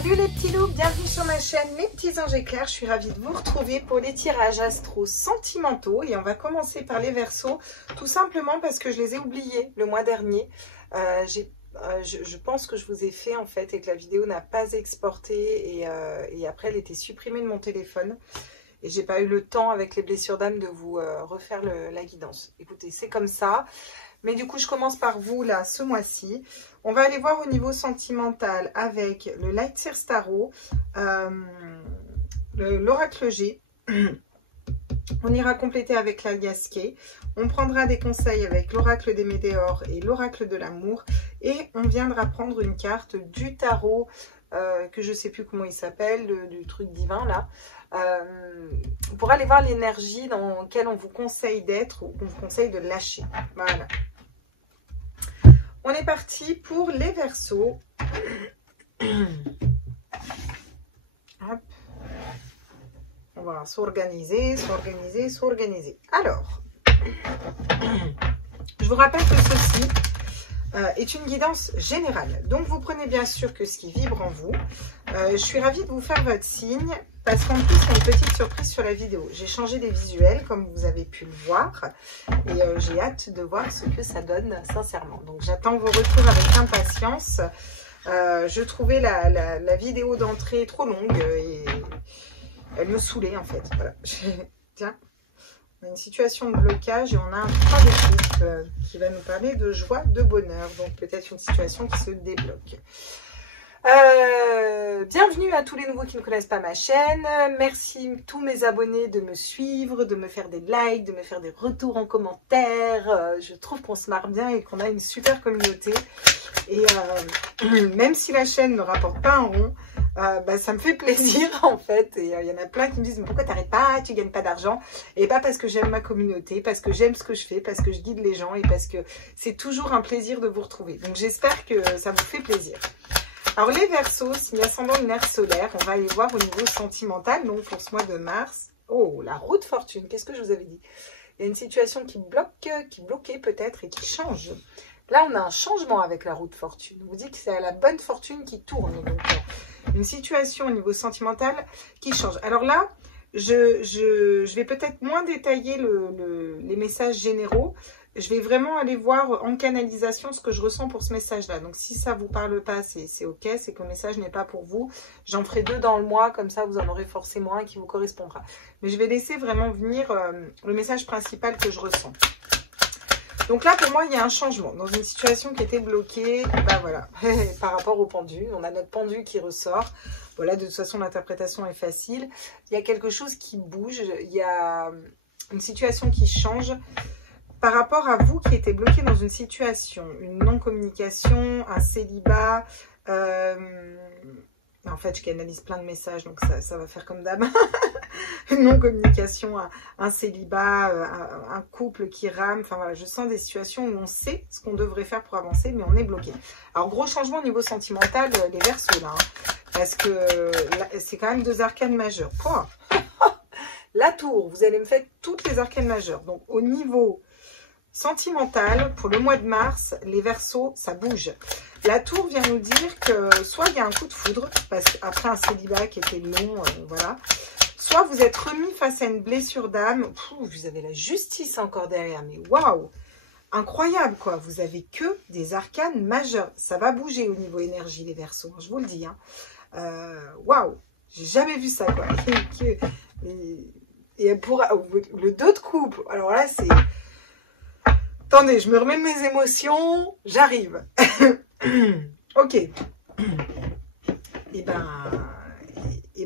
Salut les petits loups, bienvenue sur ma chaîne Les Petits Anges Éclairs. Je suis ravie de vous retrouver pour les tirages astro sentimentaux. Et on va commencer par les Verseaux, tout simplement parce que je les ai oubliés le mois dernier. Je pense que je vous ai fait en fait et que la vidéo n'a pas exporté et après elle était supprimée de mon téléphone. Et j'ai pas eu le temps avec les blessures d'âme de vous refaire la guidance. Écoutez, c'est comme ça. Mais du coup, je commence par vous, là, ce mois-ci. On va aller voir au niveau sentimental avec le Light Seer Tarot, l'Oracle G. On ira compléter avec l'Alias Kay. On prendra des conseils avec l'Oracle des Météores et l'Oracle de l'Amour. Et on viendra prendre une carte du tarot, que je ne sais plus comment il s'appelle, du truc divin, là. Pour aller voir l'énergie dans laquelle on vous conseille d'être ou qu'on vous conseille de lâcher. Voilà. On est parti pour les Verseaux. Hop. On va s'organiser. Alors, je vous rappelle que ceci est une guidance générale. Donc, vous prenez bien sûr que ce qui vibre en vous. Je suis ravie de vous faire votre signe parce qu'en plus, il y a une petite surprise sur la vidéo. J'ai changé des visuels, comme vous avez pu le voir. Et j'ai hâte de voir ce que ça donne, sincèrement. Donc, j'attends vos retours avec impatience. Je trouvais la vidéo d'entrée trop longue et elle me saoulait, en fait. Voilà. Tiens, on a une situation de blocage et on a un 3 d'équipe qui va nous parler de joie, de bonheur. Donc, peut-être une situation qui se débloque. Bienvenue à tous les nouveaux qui ne connaissent pas ma chaîne. Merci tous mes abonnés de me suivre, de me faire des likes, de me faire des retours en commentaire. Je trouve qu'on se marre bien et qu'on a une super communauté. Et même si la chaîne ne rapporte pas un rond, ça me fait plaisir en fait. Et il y en a plein qui me disent pourquoi t'arrêtes pas, tu gagnes pas d'argent. Et pas parce que j'aime ma communauté, parce que j'aime ce que je fais, parce que je guide les gens et parce que c'est toujours un plaisir de vous retrouver. Donc j'espère que ça vous fait plaisir. Alors les Verseaux, signe ascendant lunaire solaire, on va aller voir au niveau sentimental, donc pour ce mois de mars. Oh, la roue de fortune, qu'est-ce que je vous avais dit? Il y a une situation qui bloque, qui bloquait peut-être et qui change. Là, on a un changement avec la roue de fortune. On vous dit que c'est la bonne fortune qui tourne. Donc, une situation au niveau sentimental qui change. Alors là, je vais peut-être moins détailler les messages généraux. Je vais vraiment aller voir en canalisation ce que je ressens pour ce message-là. Donc, si ça ne vous parle pas, c'est OK. C'est que le message n'est pas pour vous. J'en ferai 2 dans le mois. Comme ça, vous en aurez forcément un qui vous correspondra. Mais je vais laisser vraiment venir le message principal que je ressens. Donc là, pour moi, il y a un changement. Dans une situation qui était bloquée, voilà, par rapport au pendu. On a notre pendu qui ressort. Voilà, de toute façon, l'interprétation est facile. Il y a quelque chose qui bouge. Il y a une situation qui change. Par rapport à vous qui étiez bloqué dans une situation, une non-communication, un célibat, en fait je canalise plein de messages donc ça va faire comme d'hab, une non-communication, un célibat, un couple qui rame, enfin voilà, je sens des situations où on sait ce qu'on devrait faire pour avancer mais on est bloqué. Alors gros changement au niveau sentimental, les Verseaux là, parce que c'est quand même 2 arcanes majeures. La tour, vous allez me faire toutes les arcanes majeures, donc au niveau sentimental, pour le mois de mars, les Verseaux, ça bouge. La tour vient nous dire que soit il y a un coup de foudre, parce qu'après un célibat qui était long, voilà. Soit vous êtes remis face à une blessure d'âme. Vous avez la justice encore derrière, mais waouh! Incroyable, quoi. Vous avez que des arcanes majeures. Ça va bouger au niveau énergie, les Verseaux, je vous le dis. Waouh! J'ai jamais vu ça, quoi. Et pour le 2 de coupe, alors là, c'est... Attendez, je me remets de mes émotions, j'arrive. Ok. Et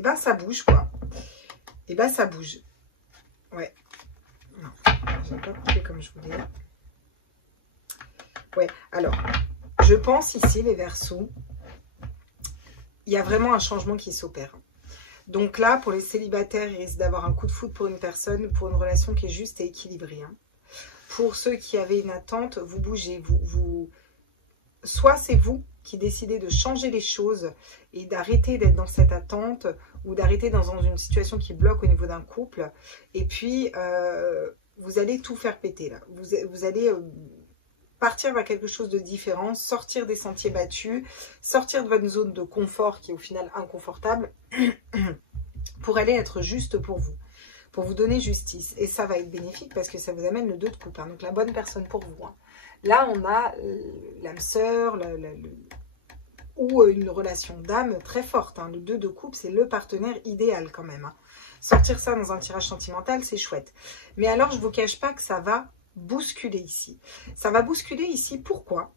ben, ça bouge, quoi. Et ben, ça bouge. Ouais. Non, je n'ai pas coupé comme je voulais. Ouais, alors, je pense ici, les Verseaux, il y a vraiment un changement qui s'opère. Donc là, pour les célibataires, il risque d'avoir un coup de foudre pour une personne, pour une relation qui est juste et équilibrée. Pour ceux qui avaient une attente, vous bougez. Soit c'est vous qui décidez de changer les choses et d'arrêter d'être dans cette attente ou d'arrêter dans une situation qui bloque au niveau d'un couple. Et puis, vous allez tout faire péter là. Vous allez partir vers quelque chose de différent, sortir des sentiers battus, sortir de votre zone de confort qui est au final inconfortable pour aller être juste pour vous donner justice. Et ça va être bénéfique parce que ça vous amène le 2 de coupe, hein, donc la bonne personne pour vous. Hein. Là, on a l'âme sœur, ou une relation d'âme très forte. Hein. Le 2 de coupe, c'est le partenaire idéal quand même. Hein. Sortir ça dans un tirage sentimental, c'est chouette. Mais alors, je ne vous cache pas que ça va bousculer ici. Ça va bousculer ici, pourquoi?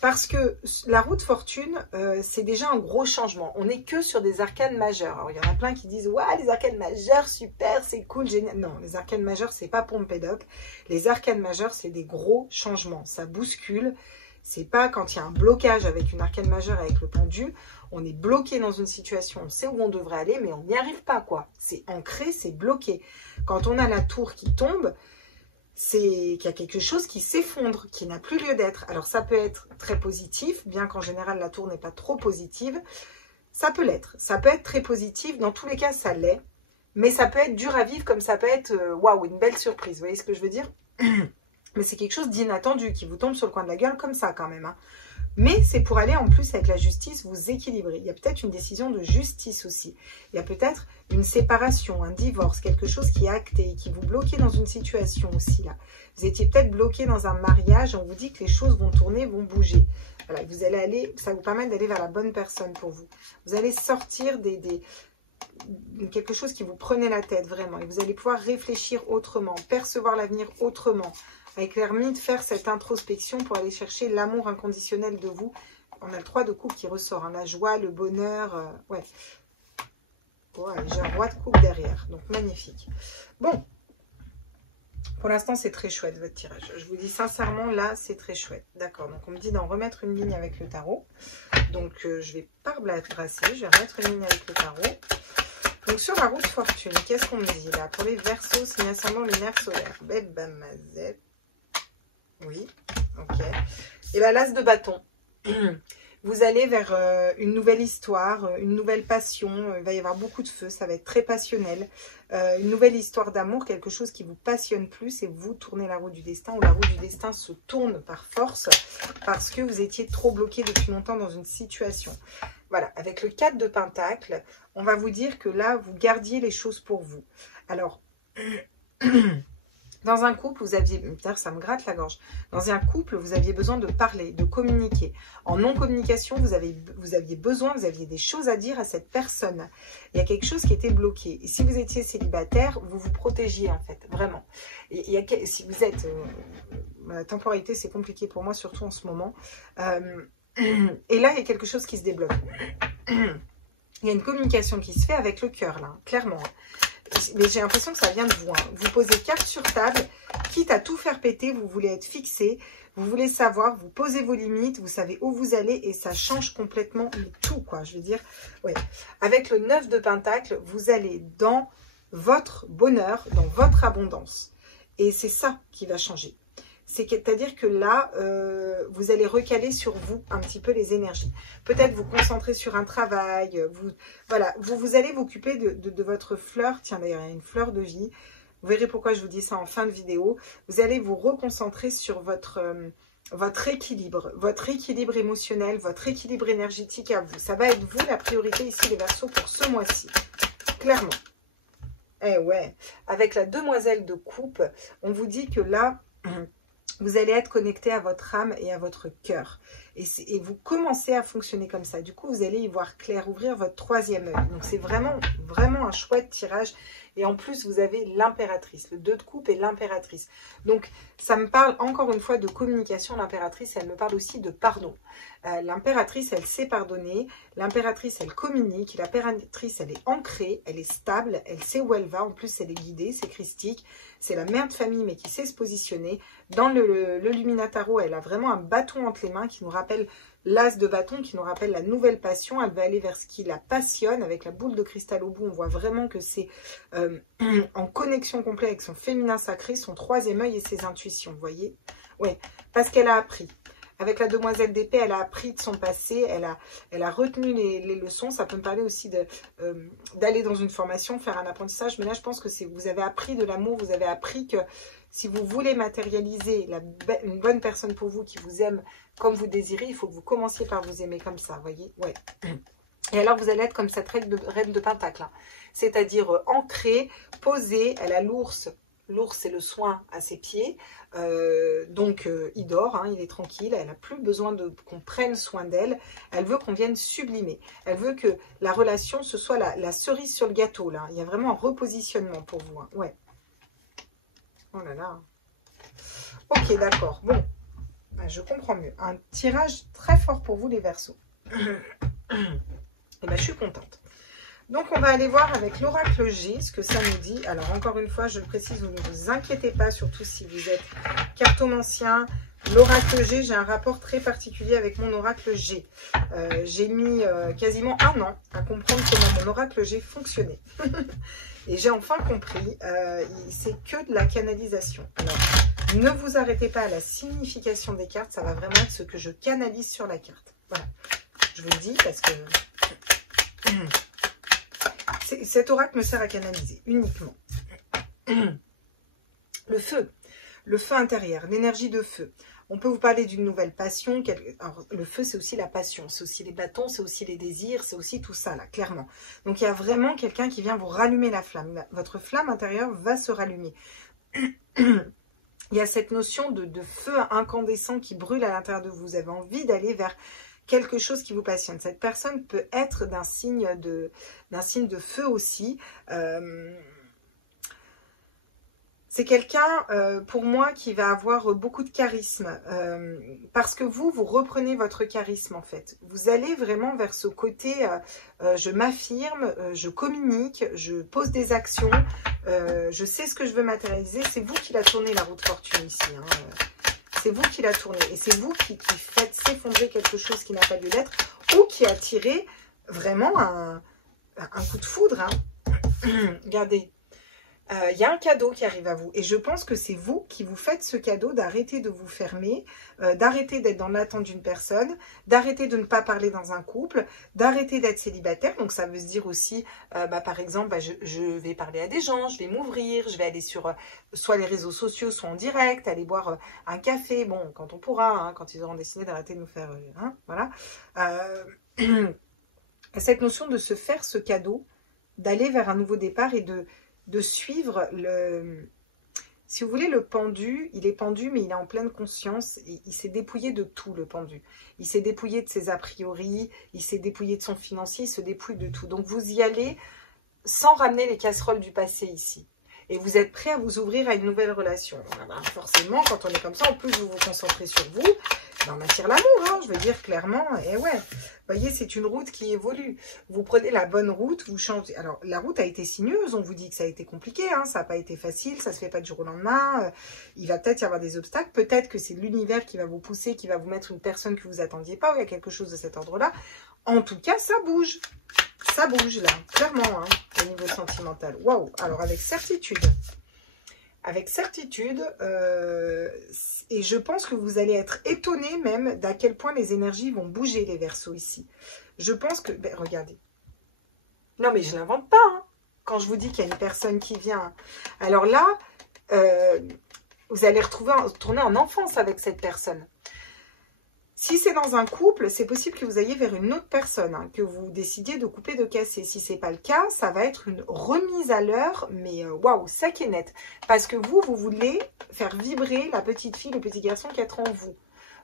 Parce que la roue de fortune, c'est déjà un gros changement. On n'est que sur des arcanes majeures. Alors, il y en a plein qui disent « Ouais, les arcanes majeures, super, c'est cool, génial ». Non, les arcanes majeures, c'est pas Pompédoc. Les arcanes majeures, c'est des gros changements. Ça bouscule. C'est pas quand il y a un blocage avec une arcane majeure, avec le pendu, on est bloqué dans une situation, on sait où on devrait aller, mais on n'y arrive pas, quoi. C'est ancré, c'est bloqué. Quand on a la tour qui tombe, c'est qu'il y a quelque chose qui s'effondre, qui n'a plus lieu d'être. Alors ça peut être très positif, bien qu'en général la tour n'est pas trop positive. Ça peut l'être. Ça peut être très positif. Dans tous les cas, ça l'est. Mais ça peut être dur à vivre, comme ça peut être, waouh, une belle surprise. Vous voyez ce que je veux dire? Mais c'est quelque chose d'inattendu qui vous tombe sur le coin de la gueule comme ça quand même. Hein. Mais c'est pour aller en plus avec la justice vous équilibrer. Il y a peut-être une décision de justice aussi. Il y a peut-être une séparation, un divorce, quelque chose qui est acté, qui vous bloquait dans une situation aussi là. Vous étiez peut-être bloqué dans un mariage, on vous dit que les choses vont tourner, vont bouger. Voilà, vous allez aller, ça vous permet d'aller vers la bonne personne pour vous. Vous allez sortir quelque chose qui vous prenait la tête vraiment. Et vous allez pouvoir réfléchir autrement, percevoir l'avenir autrement. Avec l'ermite, faire cette introspection pour aller chercher l'amour inconditionnel de vous. On a le 3 de coupe qui ressort, hein, la joie, le bonheur. Ouais, j'ai un roi de coupe derrière, donc magnifique. Bon, pour l'instant, c'est très chouette votre tirage. Je vous dis sincèrement, là, c'est très chouette. D'accord, donc on me dit d'en remettre une ligne avec le tarot. Donc, je vais pas rebrasser, je vais remettre une ligne avec le tarot. Donc, sur la roue de fortune, qu'est-ce qu'on me dit là? Pour les Verseaux, signe ascendant lunaire solaire. Bébamazette. Oui, ok. Et bien, l'as de bâton. Vous allez vers une nouvelle histoire, une nouvelle passion. Il va y avoir beaucoup de feu, ça va être très passionnel. Une nouvelle histoire d'amour, quelque chose qui vous passionne plus et vous tournez la roue du destin ou la roue du destin se tourne par force parce que vous étiez trop bloqué depuis longtemps dans une situation. Voilà, avec le 4 de Pentacle, on va vous dire que là, vous gardiez les choses pour vous. Alors... Dans un couple, vous aviez... Putain, ça me gratte la gorge. Dans un couple, vous aviez besoin de parler, de communiquer. En non-communication, vous aviez des choses à dire à cette personne. Il y a quelque chose qui était bloqué. Et si vous étiez célibataire, vous vous protégiez en fait, vraiment. Et si vous êtes... la temporalité, c'est compliqué pour moi, surtout en ce moment. Et là, il y a quelque chose qui se débloque. Il y a une communication qui se fait avec le cœur, là, clairement. Mais j'ai l'impression que ça vient de vous. Hein. Vous posez carte sur table, quitte à tout faire péter, vous voulez être fixé, vous voulez savoir, vous posez vos limites, vous savez où vous allez et ça change complètement tout, quoi. Je veux dire, ouais. Avec le 9 de Pentacle, vous allez dans votre bonheur, dans votre abondance. Et c'est ça qui va changer. C'est-à-dire que là, vous allez recaler sur vous un petit peu les énergies. Peut-être vous concentrer sur un travail. Voilà, vous allez vous occuper de votre fleur. Tiens, d'ailleurs, il y a une fleur de vie. Vous verrez pourquoi je vous dis ça en fin de vidéo. Vous allez vous reconcentrer sur votre équilibre émotionnel, votre équilibre énergétique à vous. Ça va être vous la priorité ici, les Verseaux, pour ce mois-ci. Clairement. Eh ouais. Avec la demoiselle de coupe, on vous dit que là... Vous allez être connecté à votre âme et à votre cœur. Et vous commencez à fonctionner comme ça. Du coup, vous allez y voir clair, ouvrir votre 3e œil. Donc, c'est vraiment, vraiment un chouette tirage. Et en plus, vous avez l'impératrice. Le 2 de coupe et l'impératrice. Donc, ça me parle encore une fois de communication. L'impératrice, elle me parle aussi de pardon. L'impératrice, elle sait pardonner. L'impératrice, elle communique. L'impératrice, elle est ancrée. Elle est stable. Elle sait où elle va. En plus, elle est guidée. C'est christique. C'est la mère de famille, mais qui sait se positionner. Dans le Luminataro, elle a vraiment un bâton entre les mains qui nous rappelle l'as de bâton, qui nous rappelle la nouvelle passion. Elle va aller vers ce qui la passionne. Avec la boule de cristal au bout, on voit vraiment que c'est en connexion complète avec son féminin sacré, son 3e œil et ses intuitions. Vous voyez? Ouais, parce qu'elle a appris. Avec la demoiselle d'épée, elle a appris de son passé, elle a retenu les leçons. Ça peut me parler aussi d'aller dans une formation, faire un apprentissage. Mais là, je pense que vous avez appris de l'amour, vous avez appris que si vous voulez matérialiser une bonne personne pour vous, qui vous aime comme vous désirez, il faut que vous commenciez par vous aimer comme ça, vous voyez? Ouais. Et alors, vous allez être comme cette reine de pentacle, hein. C'est-à-dire ancrée, posée. Elle a l'ours. L'ours, c'est le soin à ses pieds. Donc, il dort, hein, il est tranquille. Elle n'a plus besoin qu'on prenne soin d'elle. Elle veut qu'on vienne sublimer. Elle veut que la relation, ce soit la cerise sur le gâteau, là. Il y a vraiment un repositionnement pour vous, hein. Ouais. Oh là là. Ok, d'accord. Bon, je comprends mieux. Un tirage très fort pour vous, les Verseaux. Et ben, je suis contente. Donc, on va aller voir avec l'oracle G ce que ça nous dit. Alors, encore une fois, je le précise, vous ne vous inquiétez pas, surtout si vous êtes cartomancien. L'oracle G, j'ai un rapport très particulier avec mon oracle G. J'ai mis quasiment 1 an à comprendre comment mon oracle G fonctionnait. Et j'ai enfin compris, c'est que de la canalisation. Alors, ne vous arrêtez pas à la signification des cartes, ça va vraiment être ce que je canalise sur la carte. Voilà, je vous le dis parce que... Cet oracle me sert à canaliser, uniquement. Le feu intérieur, l'énergie de feu. On peut vous parler d'une nouvelle passion. Alors, le feu, c'est aussi la passion, c'est aussi les bâtons, c'est aussi les désirs, c'est aussi tout ça, là, clairement. Donc, il y a vraiment quelqu'un qui vient vous rallumer la flamme. Votre flamme intérieure va se rallumer. Il y a cette notion de feu incandescent qui brûle à l'intérieur de vous. Vous avez envie d'aller vers quelque chose qui vous passionne. Cette personne peut être d'un signe de feu aussi. C'est quelqu'un, pour moi, qui va avoir beaucoup de charisme. Parce que vous reprenez votre charisme, en fait. Vous allez vraiment vers ce côté, je m'affirme, je communique, je pose des actions, je sais ce que je veux matérialiser. C'est vous qui la tournez, la roue de fortune, ici, hein. C'est vous qui la tournez. Et c'est vous qui faites s'effondrer quelque chose qui n'a pas lieu d'être ou qui attirez vraiment un coup de foudre, hein. Regardez. Il y a un cadeau qui arrive à vous. Et je pense que c'est vous qui vous faites ce cadeau d'arrêter de vous fermer, d'arrêter d'être dans l'attente d'une personne, d'arrêter de ne pas parler dans un couple, d'arrêter d'être célibataire. Donc, ça veut se dire aussi, par exemple, je vais parler à des gens, je vais m'ouvrir, je vais aller sur soit les réseaux sociaux, soit en direct, aller boire un café. Bon, quand on pourra, hein, quand ils auront décidé d'arrêter de nous faire... hein, voilà. Cette notion de se faire ce cadeau, d'aller vers un nouveau départ et de suivre si vous voulez, le pendu, il est pendu, mais il est en pleine conscience. Il s'est dépouillé de tout, le pendu. Il s'est dépouillé de ses a priori, il s'est dépouillé de son financier, il se dépouille de tout. Donc, vous y allez sans ramener les casseroles du passé ici. Et vous êtes prêt à vous ouvrir à une nouvelle relation. Forcément, quand on est comme ça, en plus, vous vous concentrez sur vous, on attire l'amour, hein, je veux dire clairement. Et ouais, vous voyez, c'est une route qui évolue. Vous prenez la bonne route, vous changez. Alors, la route a été sinueuse, on vous dit que ça a été compliqué, hein, ça n'a pas été facile, ça ne se fait pas du jour au lendemain. Il va peut-être y avoir des obstacles, peut-être que c'est l'univers qui va vous pousser, qui va vous mettre une personne que vous n'attendiez pas, ou il y a quelque chose de cet ordre-là. En tout cas, ça bouge. Ça bouge là, clairement, hein, au niveau sentimental. Waouh! Alors, avec certitude. Avec certitude, et je pense que vous allez être étonné même d'à quel point les énergies vont bouger, les Verseaux, ici. Je pense que... Ben, regardez. Non, mais je ne l'invente pas, hein, quand je vous dis qu'il y a une personne qui vient. Alors là, vous allez retourner en enfance avec cette personne. Si c'est dans un couple, c'est possible que vous ayez vers une autre personne, hein, que vous décidiez de couper, de casser. Si ce n'est pas le cas, ça va être une remise à l'heure, mais waouh, sec et net. Parce que vous voulez faire vibrer la petite fille, le petit garçon qui est en vous.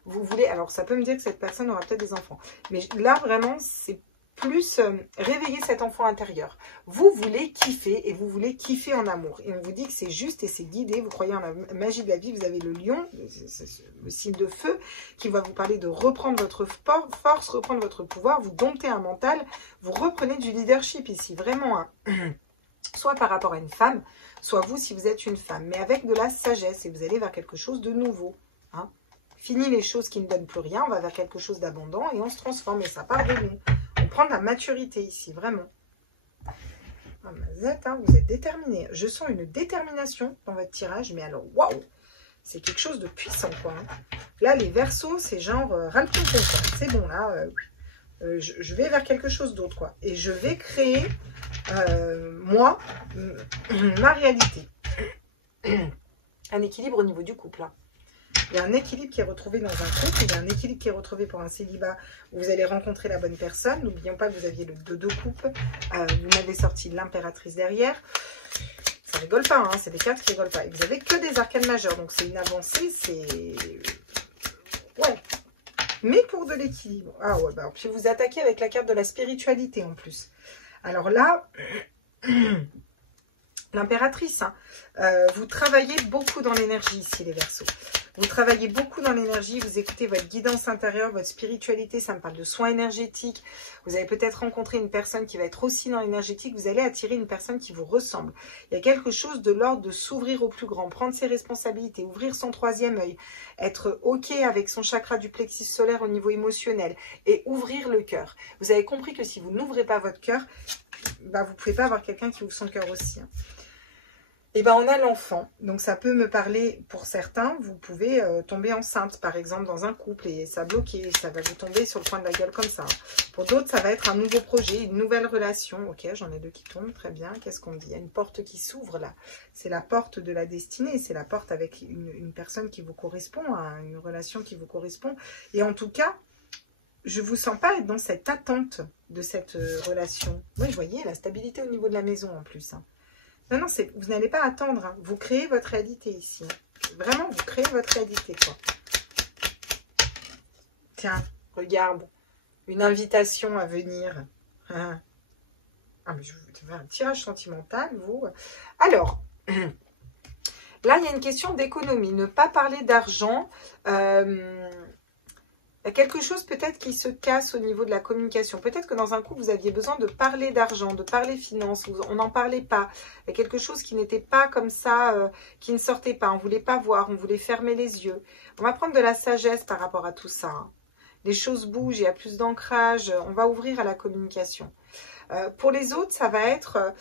Vous voulez, alors ça peut me dire que cette personne aura peut-être des enfants. Mais là, vraiment, c'est plus réveiller cet enfant intérieur. Vous voulez kiffer et vous voulez kiffer en amour. Et on vous dit que c'est juste et c'est guidé. Vous croyez en la magie de la vie. Vous avez le lion, le signe de feu, qui va vous parler de reprendre votre force, reprendre votre pouvoir. Vous domptez un mental. Vous reprenez du leadership ici. Vraiment, hein. Soit par rapport à une femme, soit vous si vous êtes une femme. Mais avec de la sagesse et vous allez vers quelque chose de nouveau. Hein. Fini les choses qui ne donnent plus rien. On va vers quelque chose d'abondant et on se transforme. Et ça part de nous. Prendre la maturité ici, vraiment. Ah, vous êtes déterminé. Je sens une détermination dans votre tirage, mais alors, waouh! C'est quelque chose de puissant, quoi. Hein. Là, les Verseaux, c'est genre, ras-le-pied, c'est bon, là, je vais vers quelque chose d'autre, quoi. Et je vais créer, moi, ma réalité. Un équilibre au niveau du couple, hein. Il y a un équilibre qui est retrouvé dans un couple, il y a un équilibre qui est retrouvé pour un célibat où vous allez rencontrer la bonne personne. N'oublions pas que vous aviez le 2 de coupe. Vous m'avez sorti l'impératrice derrière. Ça rigole pas, hein, c'est des cartes qui rigolent pas. Et vous avez que des arcanes majeures, donc c'est une avancée, c'est... Ouais. Mais pour de l'équilibre. Ah ouais, bah, puis vous attaquez avec la carte de la spiritualité en plus. Alors là... L'impératrice, hein, vous travaillez beaucoup dans l'énergie ici, les Verseaux. Vous travaillez beaucoup dans l'énergie, vous écoutez votre guidance intérieure, votre spiritualité, ça me parle de soins énergétiques. Vous avez peut-être rencontré une personne qui va être aussi dans l'énergétique, vous allez attirer une personne qui vous ressemble. Il y a quelque chose de l'ordre de s'ouvrir au plus grand, prendre ses responsabilités, ouvrir son troisième œil, être OK avec son chakra du plexus solaire au niveau émotionnel et ouvrir le cœur. Vous avez compris que si vous n'ouvrez pas votre cœur, bah, vous ne pouvez pas avoir quelqu'un qui ouvre son cœur aussi, hein. Et ben on a l'enfant, donc ça peut me parler pour certains, vous pouvez tomber enceinte par exemple dans un couple et ça bloquer, ça va vous tomber sur le coin de la gueule comme ça. Pour d'autres ça va être un nouveau projet, une nouvelle relation, ok j'en ai deux qui tombent, très bien, qu'est-ce qu'on dit? Il y a une porte qui s'ouvre là, c'est la porte de la destinée, c'est la porte avec une personne qui vous correspond, hein, une relation qui vous correspond et en tout cas, je ne vous sens pas être dans cette attente de cette relation. Oui, vous voyez la stabilité au niveau de la maison en plus, hein. Non, non, vous n'allez pas attendre. Hein. Vous créez votre réalité ici. Vraiment, vous créez votre réalité, quoi. Tiens, regarde. Une invitation à venir. Hein. Ah, mais je vais vous faire un tirage sentimental, vous. Alors, là, il y a une question d'économie. Ne pas parler d'argent. Il y a quelque chose peut-être qui se casse au niveau de la communication. Peut-être que dans un couple, vous aviez besoin de parler d'argent, de parler finances. On n'en parlait pas. Il y a quelque chose qui n'était pas comme ça, qui ne sortait pas. On ne voulait pas voir, on voulait fermer les yeux. On va prendre de la sagesse par rapport à tout ça, hein. Les choses bougent, il y a plus d'ancrage. On va ouvrir à la communication. Pour les autres, ça va être...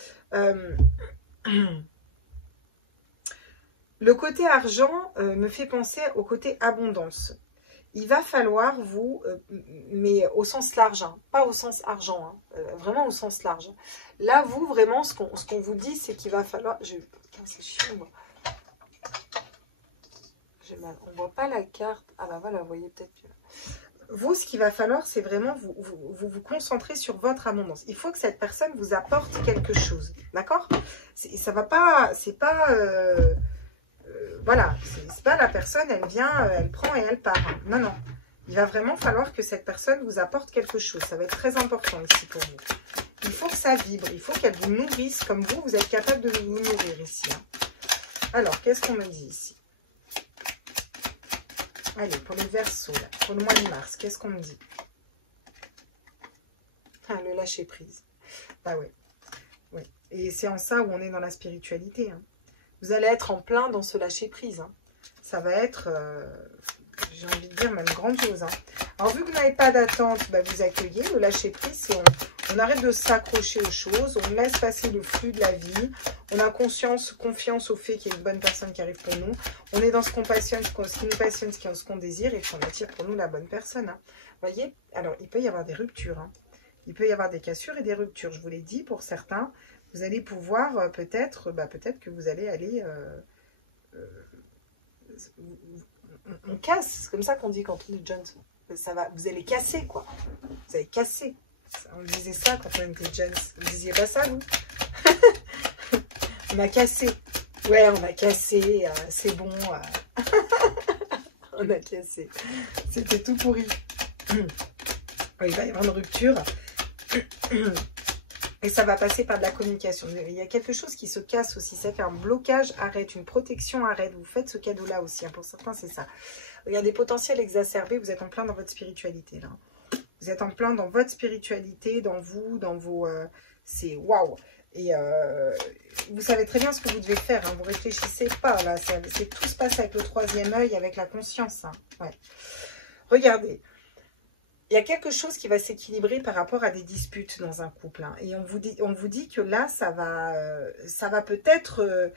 le côté argent me fait penser au côté abondance. Il va falloir vous, mais au sens large, hein, pas au sens argent, hein, vraiment au sens large. Là, vous, vraiment, ce qu'on vous dit, c'est qu'il va falloir... Putain, c'est chiant, moi. J'ai mal. On ne voit pas la carte. Ah bah voilà, vous voyez peut-être que... Vous, ce qu'il va falloir, c'est vraiment vous concentrer sur votre abondance. Il faut que cette personne vous apporte quelque chose, d'accord? Ça va pas... C'est pas... voilà, c'est pas la personne, elle vient, elle prend et elle part. Non, non. Il va vraiment falloir que cette personne vous apporte quelque chose. Ça va être très important ici pour vous. Il faut que ça vibre. Il faut qu'elle vous nourrisse comme vous êtes capable de vous nourrir ici, hein. Alors, qu'est-ce qu'on me dit ici? Allez, pour les Verseaux, là, pour le mois de mars, qu'est-ce qu'on me dit? Ah, le lâcher prise. Bah ouais. Ouais. Et c'est en ça où on est dans la spiritualité, hein. Vous allez être en plein dans ce lâcher-prise, hein. Ça va être, j'ai envie de dire, même grandiose, hein. Alors, vu que vous n'avez pas d'attente, bah, vous accueillez. Le lâcher-prise, c'est on arrête de s'accrocher aux choses, on laisse passer le flux de la vie, on a confiance au fait qu'il y a une bonne personne qui arrive pour nous. On est dans ce qu'on passionne, ce qui nous passionne, ce qu'on désire, et qu'on attire pour nous la bonne personne, hein. Vous voyez? Alors, il peut y avoir des ruptures, hein. Il peut y avoir des cassures et des ruptures. Je vous l'ai dit, pour certains... Vous allez pouvoir peut-être que vous allez aller... on casse, c'est comme ça qu'on dit quand on est jeune. Ça va, vous allez casser, quoi. Vous allez casser. On disait ça quand on était jeune. Vous disiez pas ça, vous? On a cassé. Ouais, on a cassé. C'est bon. On a cassé. C'était tout pourri. Il va y avoir une rupture. Et ça va passer par de la communication. Il y a quelque chose qui se casse aussi. Ça fait un blocage, arrête. Une protection, arrête. Vous faites ce cadeau-là aussi, hein. Pour certains, c'est ça. Il y a des potentiels exacerbés. Vous êtes en plein dans votre spiritualité, là. Vous êtes en plein dans votre spiritualité, dans vous, dans vos... c'est waouh. Et vous savez très bien ce que vous devez faire, hein. Vous réfléchissez pas, là. Tout se passe avec le troisième œil, avec la conscience, hein. Ouais. Regardez. Il y a quelque chose qui va s'équilibrer par rapport à des disputes dans un couple, hein. Et on vous dit que là, ça va peut-être...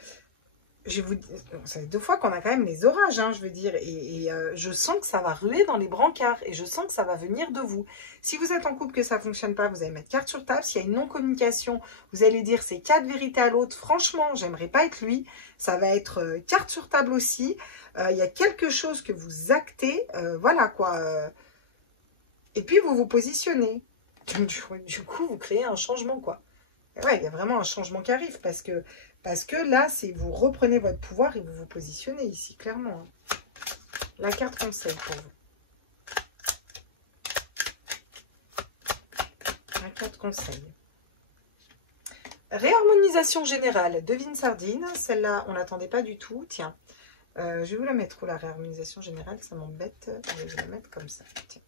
je vous dis, ça fait 2 fois qu'on a quand même les orages, hein, je veux dire, et je sens que ça va ruer dans les brancards, et je sens que ça va venir de vous. Si vous êtes en couple que ça ne fonctionne pas, vous allez mettre carte sur table. S'il y a une non-communication, vous allez dire c'est 4 vérités à l'autre, franchement, j'aimerais pas être lui. Ça va être carte sur table aussi. Il y a quelque chose que vous actez, voilà quoi. Et puis vous vous positionnez. Du coup, vous créez un changement, quoi. Et ouais, il y a vraiment un changement qui arrive, parce que là, c'est vous reprenez votre pouvoir et vous vous positionnez ici, clairement. La carte conseil pour vous. La carte conseil. Réharmonisation générale. Devine sardine. Celle-là, on ne l'attendait pas du tout. Tiens, je vais vous la mettre où, la réharmonisation générale? Ça m'embête. Je vais la mettre comme ça. Tiens.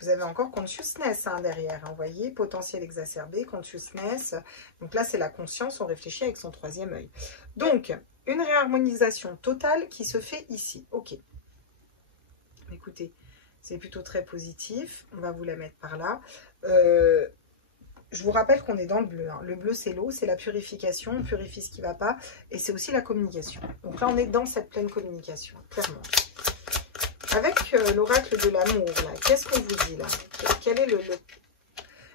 Vous avez encore consciousness, hein, derrière, hein, vous voyez, potentiel exacerbé, consciousness. Donc là, c'est la conscience, on réfléchit avec son 3e œil. Donc, une réharmonisation totale qui se fait ici. Ok. Écoutez, c'est plutôt très positif. On va vous la mettre par là. Je vous rappelle qu'on est dans le bleu. Hein. Le bleu, c'est l'eau, c'est la purification. On purifie ce qui ne va pas. Et c'est aussi la communication. Donc là, on est dans cette pleine communication, clairement. Avec l'oracle de l'amour, là, qu'est-ce qu'on vous dit là? Quel est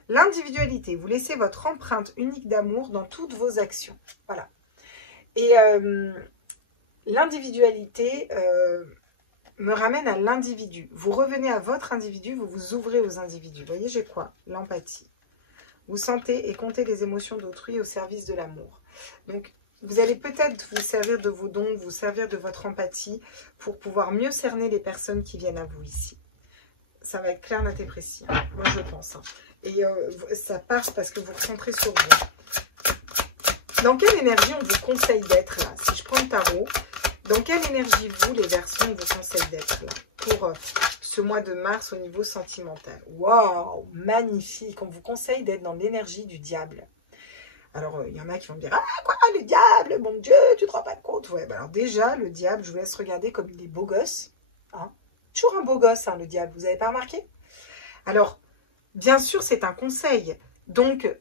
l'individualité? Vous laissez votre empreinte unique d'amour dans toutes vos actions. Voilà. Et l'individualité me ramène à l'individu. Vous revenez à votre individu, vous vous ouvrez aux individus. Vous voyez, j'ai quoi? L'empathie. Vous sentez et comptez les émotions d'autrui au service de l'amour. Donc, vous allez peut-être vous servir de vos dons, vous servir de votre empathie pour pouvoir mieux cerner les personnes qui viennent à vous ici. Ça va être clair, net et précis. Hein. Moi, je pense. Hein. Et ça passe parce que vous recentrez sur vous. Dans quelle énergie on vous conseille d'être là? Si je prends le tarot, dans quelle énergie vous, les Verseaux, on vous conseille d'être là pour ce mois de mars au niveau sentimental? Waouh, magnifique. On vous conseille d'être dans l'énergie du diable. Alors, il y en a qui vont me dire « Ah, quoi, le diable, mon Dieu, tu te rends pas compte ?» Ouais, bah alors déjà, le diable, je vous laisse regarder comme il est beau gosse. Hein, toujours un beau gosse, hein, le diable, vous n'avez pas remarqué? Alors, bien sûr, c'est un conseil. Donc,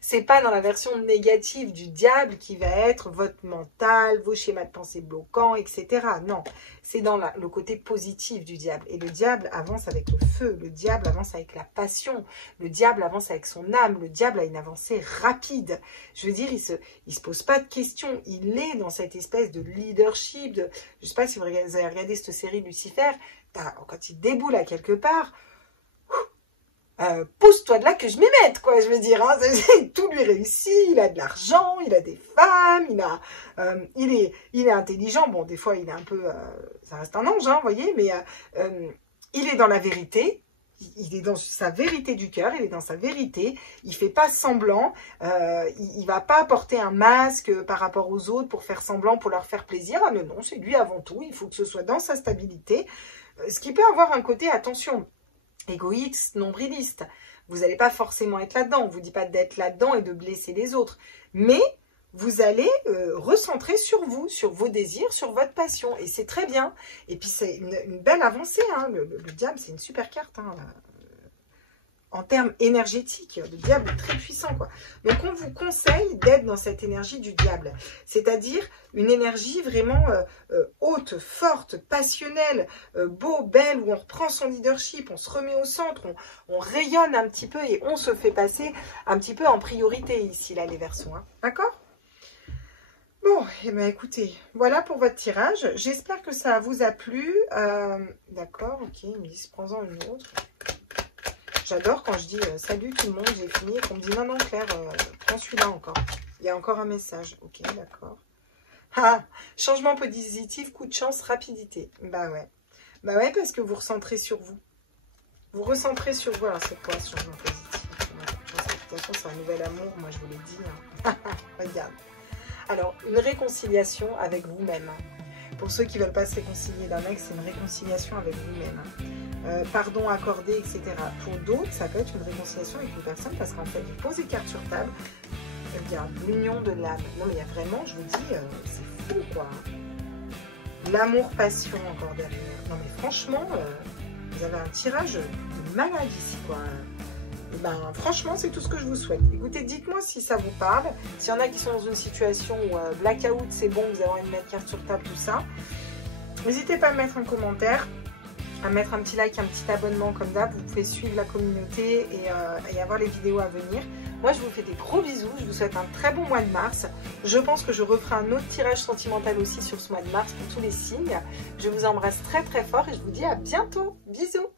c'est pas dans la version négative du diable qui va être votre mental, vos schémas de pensée bloquants, etc. Non, c'est dans le côté positif du diable. Et le diable avance avec le feu, le diable avance avec la passion, le diable avance avec son âme, le diable a une avancée rapide. Je veux dire, il se pose pas de questions, il est dans cette espèce de leadership. Je sais pas si vous avez regardé cette série Lucifer, quand il déboule à quelque part, pousse-toi de là que je m'y mette, quoi, je veux dire, hein, tout lui réussit, il a de l'argent, il a des femmes, il est intelligent, bon, des fois, il est un peu, ça reste un ange, hein, vous voyez, mais il est dans la vérité, il est dans sa vérité du cœur, il est dans sa vérité, il fait pas semblant, il va pas porter un masque par rapport aux autres pour faire semblant, pour leur faire plaisir, ah non, c'est lui avant tout, il faut que ce soit dans sa stabilité, ce qui peut avoir un côté, attention, égoïste, nombriliste. Vous n'allez pas forcément être là-dedans. On ne vous dit pas d'être là-dedans et de blesser les autres. Mais vous allez recentrer sur vous, sur vos désirs, sur votre passion. Et c'est très bien. Et puis c'est une belle avancée. Hein. Le diable, c'est une super carte. Hein. En termes énergétiques, le diable est très puissant, quoi. Donc, on vous conseille d'être dans cette énergie du diable. C'est-à-dire une énergie vraiment haute, forte, passionnelle, beau, belle, où on reprend son leadership, on se remet au centre, on rayonne un petit peu et on se fait passer un petit peu en priorité ici, là, les Verseaux. Hein. D'accord ? Bon, eh bien, écoutez, voilà pour votre tirage. J'espère que ça vous a plu. D'accord, ok, ils me disent, prends-en une autre. J'adore quand je dis salut tout le monde, j'ai fini, et qu'on me dit non, non, Claire, prends celui-là encore. Il y a encore un message. Ok, d'accord. Ah, changement positif, coup de chance, rapidité. Bah ouais. Bah ouais, parce que vous recentrez sur vous. Vous recentrez sur vous. Alors, c'est quoi ce changement positif? De toute façon, c'est un nouvel amour, moi je vous l'ai dit. Hein. Regarde. Alors, une réconciliation avec vous-même. Pour ceux qui ne veulent pas se réconcilier d'un ex, c'est une réconciliation avec vous-même. Pardon accordé, etc. Pour d'autres, ça peut être une réconciliation avec une personne parce qu'en fait, vous posez carte sur table, regarde, l'union de l'âme. Non, mais il y a vraiment, je vous dis, c'est fou, quoi. L'amour-passion encore derrière. Non, mais franchement, vous avez un tirage de malade ici, quoi. ben, franchement, c'est tout ce que je vous souhaite. Écoutez, dites-moi si ça vous parle. S'il y en a qui sont dans une situation où blackout, c'est bon, vous avez envie de mettre carte sur table, tout ça. N'hésitez pas à mettre un commentaire, à mettre un petit like, un petit abonnement comme d'hab. Vous pouvez suivre la communauté et avoir les vidéos à venir. Moi, je vous fais des gros bisous. Je vous souhaite un très bon mois de mars. Je pense que je referai un autre tirage sentimental aussi sur ce mois de mars pour tous les signes. Je vous embrasse très très fort et je vous dis à bientôt. Bisous.